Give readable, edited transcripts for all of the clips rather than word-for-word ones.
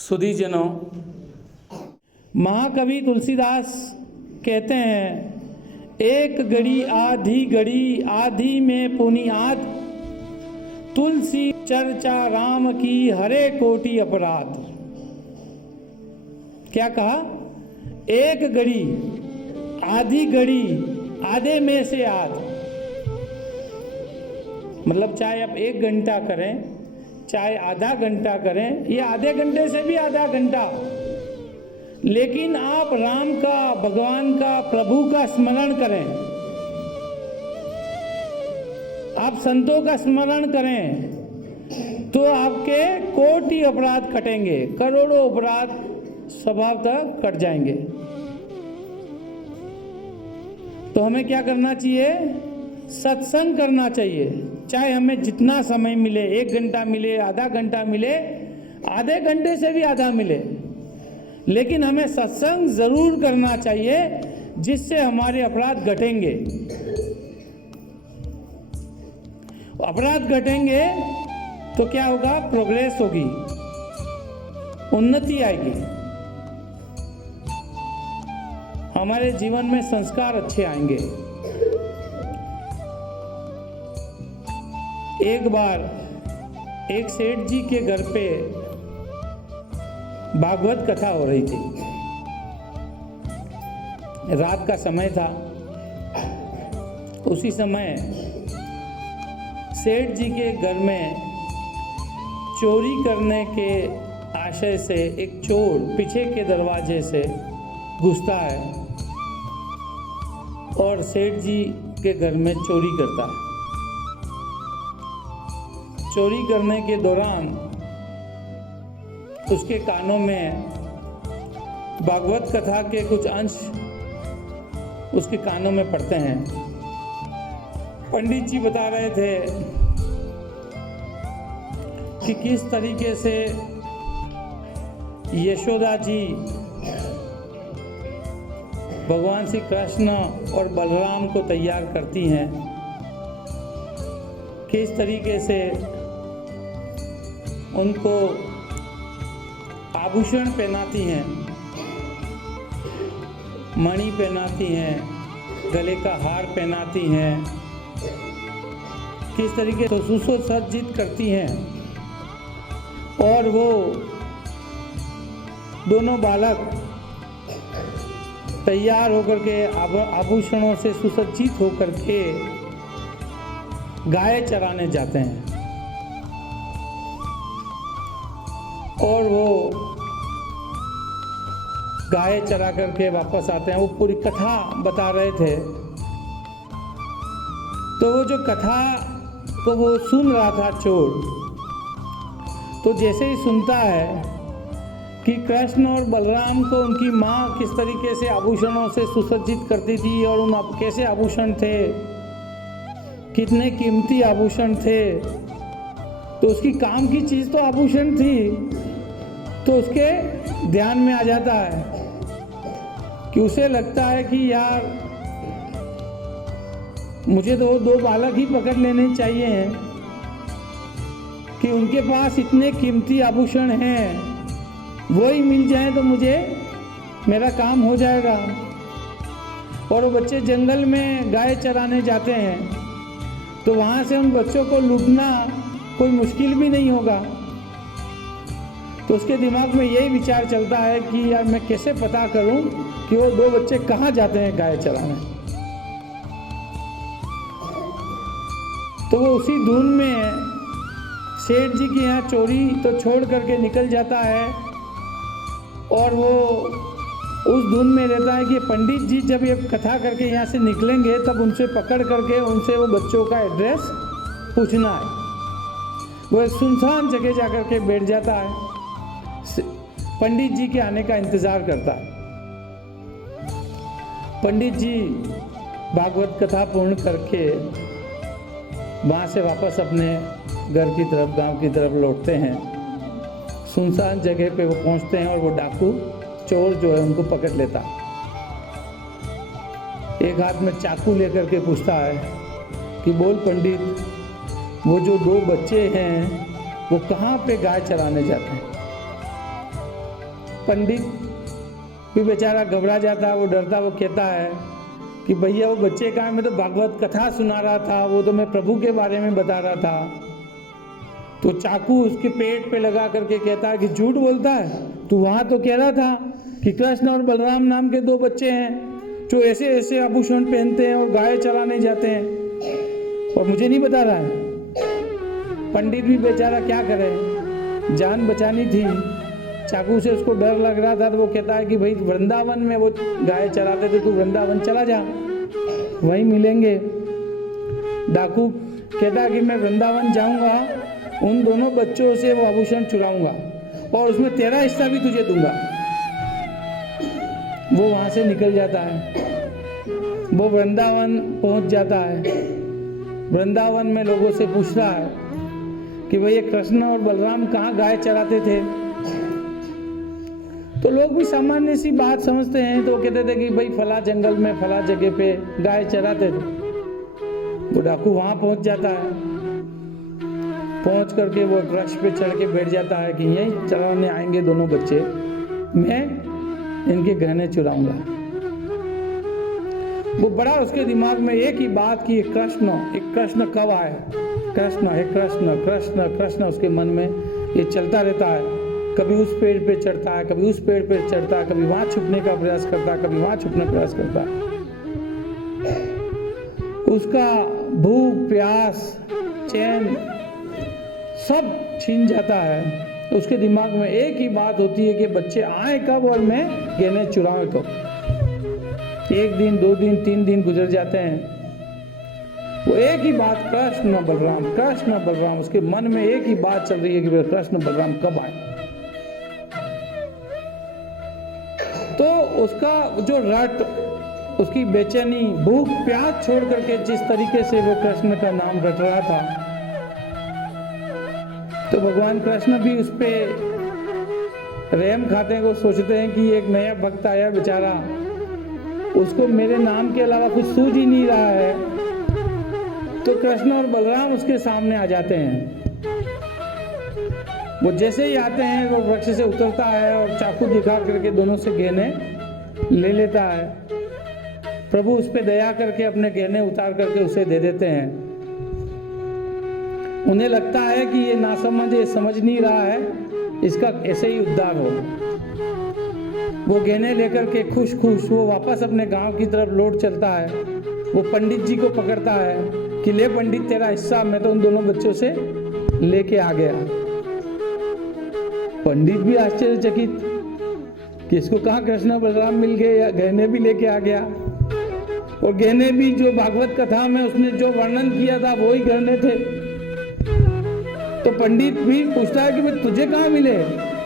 सुधीजनों, महाकवि तुलसीदास कहते हैं, एक घड़ी आधी में पुनियाद, तुलसी चर्चा राम की हरे कोटि अपराध। क्या कहा? एक घड़ी आधे में से आध, मतलब चाहे आप 1 घंटा करें, चाहे आधा घंटा करें, या आधे घंटे से भी आधा घंटा, लेकिन आप राम का, भगवान का, प्रभु का स्मरण करें, आप संतों का स्मरण करें, तो आपके कोटि अपराध कटेंगे, करोड़ों अपराध स्वभावतः कट जाएंगे। तो हमें क्या करना चाहिए? सत्संग करना चाहिए। चाहे हमें जितना समय मिले, 1 घंटा मिले, आधा घंटा मिले, आधे घंटे से भी आधा मिले, लेकिन हमें सत्संग जरूर करना चाहिए, जिससे हमारे अपराध घटेंगे। अपराध घटेंगे तो क्या होगा? प्रोग्रेस होगी, उन्नति आएगी, हमारे जीवन में संस्कार अच्छे आएंगे। एक बार एक सेठ जी के घर पे भागवत कथा हो रही थी। रात का समय था। उसी समय सेठ जी के घर में चोरी करने के आशय से एक चोर पीछे के दरवाजे से घुसता है और सेठ जी के घर में चोरी करता है। चोरी करने के दौरान उसके कानों में भागवत कथा के कुछ अंश उसके कानों में पड़ते हैं। पंडित जी बता रहे थे कि किस तरीके से यशोदा जी भगवान श्री कृष्ण और बलराम को तैयार करती हैं, किस तरीके से उनको आभूषण पहनाती हैं, मणि पहनाती हैं, गले का हार पहनाती हैं, किस तरीके से सुसज्जित करती हैं, और वो दोनों बालक तैयार होकर के आभूषणों से सुसज्जित होकर के गाय चराने जाते हैं। और वो गाय चरा करके वापस आते हैं। वो पूरी कथा बता रहे थे। तो वो जो कथा तो वो सुन रहा था चोर। तो जैसे ही सुनता है कि कृष्ण और बलराम को उनकी माँ किस तरीके से आभूषणों से सुसज्जित करती थी, और उन कैसे आभूषण थे, कितने कीमती आभूषण थे, तो उसकी काम की चीज़ तो आभूषण थी, तो उसके ध्यान में आ जाता है कि उसे लगता है कि यार मुझे तो 2 बालक ही पकड़ लेने चाहिए हैं कि उनके पास इतने कीमती आभूषण हैं, वो ही मिल जाए तो मुझे मेरा काम हो जाएगा। और वो बच्चे जंगल में गाय चराने जाते हैं, तो वहाँ से उन बच्चों को लूटना कोई मुश्किल भी नहीं होगा। तो उसके दिमाग में यही विचार चलता है कि यार मैं कैसे पता करूं कि वो 2 बच्चे कहाँ जाते हैं गाय चराने। तो वो उसी धुन में सेठ जी के यहाँ चोरी तो छोड़ करके निकल जाता है, और वो उस धुन में रहता है कि पंडित जी जब ये कथा करके यहाँ से निकलेंगे तब उनसे पकड़ करके उनसे वो बच्चों का एड्रेस पूछना है। वो एक सुनसान जगह जाकर के बैठ जाता है, पंडित जी के आने का इंतजार करता है। पंडित जी भागवत कथा पूर्ण करके वहाँ से वापस अपने घर की तरफ, गांव की तरफ लौटते हैं। सुनसान जगह पे वो पहुँचते हैं और वो डाकू चोर जो है उनको पकड़ लेता। एक हाथ में चाकू लेकर के पूछता है कि बोल पंडित, वो जो 2 बच्चे हैं वो कहाँ पे गाय चराने जाते हैं? पंडित भी बेचारा घबरा जाता, वो डरता, वो कहता है कि भैया वो बच्चे कहाँ, मैं तो भागवत कथा सुना रहा था, वो तो मैं प्रभु के बारे में बता रहा था। तो चाकू उसके पेट पे लगा करके कहता है कि झूठ बोलता है, तू वहाँ तो कह रहा था कि कृष्ण और बलराम नाम के 2 बच्चे हैं जो ऐसे ऐसे आभूषण पहनते हैं और गाय चराने जाते हैं, और मुझे नहीं बता रहा है। पंडित भी बेचारा क्या करे, जान बचानी थी, चाकू से उसको डर लग रहा था, तो वो कहता है कि भाई वृंदावन में वो गाय चराते थे, तू वृंदावन चला जा, वहीं मिलेंगे। डाकू कहता है कि मैं वृंदावन जाऊंगा, उन दोनों बच्चों से वो आभूषण चुराऊंगा और उसमें तेरा हिस्सा भी तुझे दूंगा। वो वहां से निकल जाता है, वो वृंदावन पहुंच जाता है। वृंदावन में लोगों से पूछ रहा है कि भाई ये कृष्ण और बलराम कहाँ गाय चराते थे। तो लोग भी सामान्य सी बात समझते हैं, तो कहते थे कि भाई फला जंगल में फला जगह पे गाय चराते थे। वो डाकू वहां पहुंच जाता है, पहुंच करके वो वृक्ष पे चढ़ के बैठ जाता है कि यहीं चराने आएंगे दोनों बच्चे, मैं इनके गहने चुराऊंगा। वो बड़ा उसके दिमाग में एक ही बात की, एक कृष्ण कब आए, कृष्ण है, कृष्ण कृष्ण कृष्ण उसके मन में ये चलता रहता है। कभी उस पेड़ पे चढ़ता है, कभी उस पेड़ पे चढ़ता है, कभी वहां छुपने का प्रयास करता है, कभी वहां छुपने का प्रयास करता है। उसका भूख, प्यास, चैन सब छीन जाता है। उसके दिमाग में एक ही बात होती है कि बच्चे आए कब और मैं गहने चुराऊं कब। 1 दिन, 2 दिन, 3 दिन गुजर जाते हैं, वो एक ही बात, कृष्ण बलराम, कृष्ण बलराम। उसके मन में एक ही बात चल रही है कि कृष्ण बलराम कब आए। तो उसका जो रट, उसकी बेचैनी, भूख, प्यास छोड़ करके जिस तरीके से वो कृष्ण का नाम रट रहा था, तो भगवान कृष्ण भी उस पे रहम खाते हैं। वो सोचते हैं कि एक नया भक्त आया बेचारा, उसको मेरे नाम के अलावा कुछ सूझ ही नहीं रहा है। तो कृष्ण और बलराम उसके सामने आ जाते हैं। वो जैसे ही आते हैं वो वृक्ष से उतरता है और चाकू दिखा करके दोनों से गहने ले लेता है। प्रभु उस पे दया करके अपने गहने उतार करके उसे दे देते हैं। उन्हें लगता है कि ये नासमझ, ये समझ नहीं रहा है, इसका ऐसे ही उद्धार हो। वो गहने लेकर के खुश खुश वो वापस अपने गांव की तरफ लौट चलता है। वो पंडित जी को पकड़ता है कि ले पंडित, तेरा हिस्सा मैं तो उन दोनों बच्चों से लेके आ गया। पंडित भी आश्चर्यचकित कि इसको कहाँ कृष्ण बलराम मिल गए, या गहने भी लेके आ गया, और गहने भी जो भागवत कथा में उसने जो वर्णन किया था वही गहने थे। तो पंडित भी पूछता है कि भाई तुझे कहाँ मिले?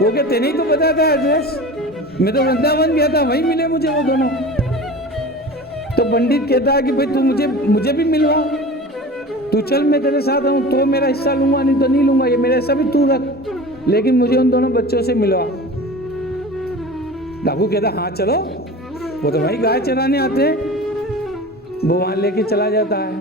वो क्या तेने ही तो बताया था एड्रेस, मैं तो वृंदावन गया था, वहीं मिले मुझे वो दोनों। तो पंडित कहता है कि भाई तू मुझे भी मिलवा, तू चल, मैं तेरे साथ हूँ, तो मेरा हिस्सा लूंगा, नहीं तो नहीं लूंगा, ये मेरा हिस्सा भी तू रख, लेकिन मुझे उन दोनों बच्चों से मिलवा। डाकू कहता हाँ चलो, वो तो भाई गाय चराने आते हैं। वो वहां लेके चला जाता है।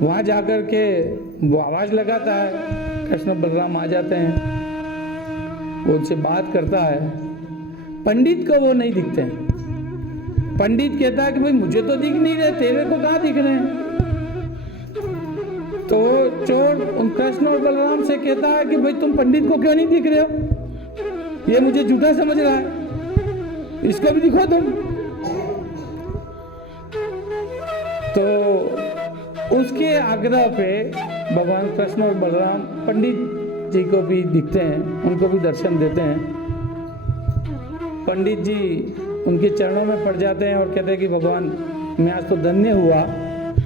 वहां जाकर के वो आवाज लगाता है, कृष्ण बलराम आ जाते हैं। वो उनसे बात करता है। पंडित को वो नहीं दिखते हैं। पंडित कहता है कि भाई मुझे तो दिख नहीं रहे, तेरे को कहाँ दिख रहे हैं? तो चोर उन कृष्ण और बलराम से कहता है कि भाई तुम पंडित को क्यों नहीं दिख रहे हो? ये मुझे झूठा समझ रहा है, इसको भी दिखो तुम। तो उसके आग्रह पे भगवान कृष्ण और बलराम पंडित जी को भी दिखते हैं, उनको भी दर्शन देते हैं। पंडित जी उनके चरणों में पड़ जाते हैं और कहते हैं कि भगवान मैं आज तो धन्य हुआ,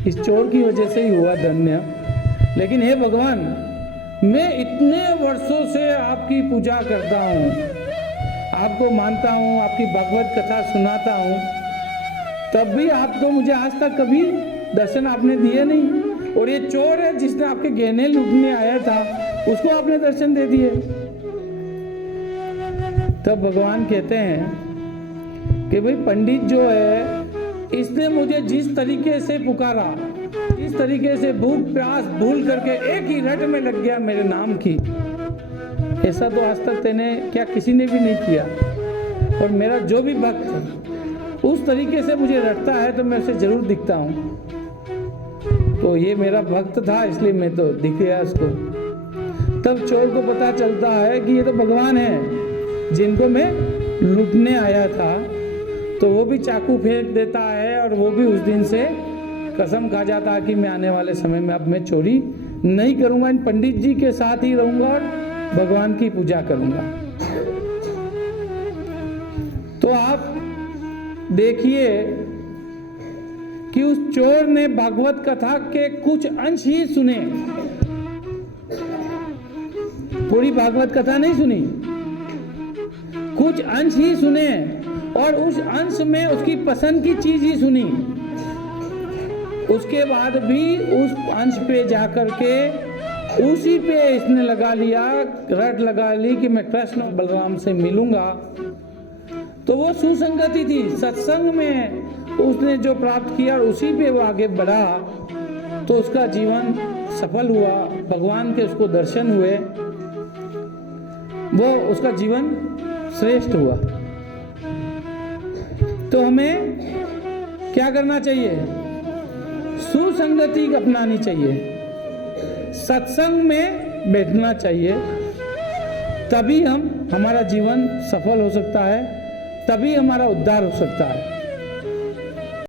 इस चोर की वजह से ही हुआ धन्य, लेकिन हे भगवान मैं इतने वर्षों से आपकी पूजा करता हूँ, आपको मानता हूँ, आपकी भागवत कथा सुनाता हूँ, तब भी आप तो मुझे आज तक कभी दर्शन आपने दिए नहीं, और ये चोर है जिसने आपके गहने लूटने आया था उसको आपने दर्शन दे दिए। तब भगवान कहते हैं कि भाई पंडित जो है इसने मुझे जिस तरीके से पुकारा, इस तरीके से भूख प्यास भूल करके एक ही रट में लग गया मेरे नाम की, ऐसा तो आज तक तेने क्या किसी ने भी नहीं किया। और मेरा जो भी भक्त उस तरीके से मुझे रटता है तो मैं उसे जरूर दिखता हूँ। तो ये मेरा भक्त था इसलिए मैं तो दिख गया उसको। तब चोर को पता चलता है कि ये तो भगवान है जिनको मैं लूटने आया था। तो वो भी चाकू फेंक देता है और वो भी उस दिन से कसम खा जाता है कि मैं आने वाले समय में अब मैं चोरी नहीं करूंगा, इन पंडित जी के साथ ही रहूंगा और भगवान की पूजा करूंगा। तो आप देखिए कि उस चोर ने भागवत कथा के कुछ अंश ही सुने, पूरी भागवत कथा नहीं सुनी, कुछ अंश ही सुने और उस अंश में उसकी पसंद की चीज ही सुनी। उसके बाद भी उस अंश पे जाकर के उसी पे इसने लगा लिया, रट लगा ली कि मैं कृष्ण और बलराम से मिलूंगा। तो वो सुसंगति थी, सत्संग में उसने जो प्राप्त किया और उसी पे वो आगे बढ़ा तो उसका जीवन सफल हुआ, भगवान के उसको दर्शन हुए, वो उसका जीवन श्रेष्ठ हुआ। तो हमें क्या करना चाहिए? सुसंगति अपनानी चाहिए, सत्संग में बैठना चाहिए, तभी हमारा जीवन सफल हो सकता है, तभी हमारा उद्धार हो सकता है।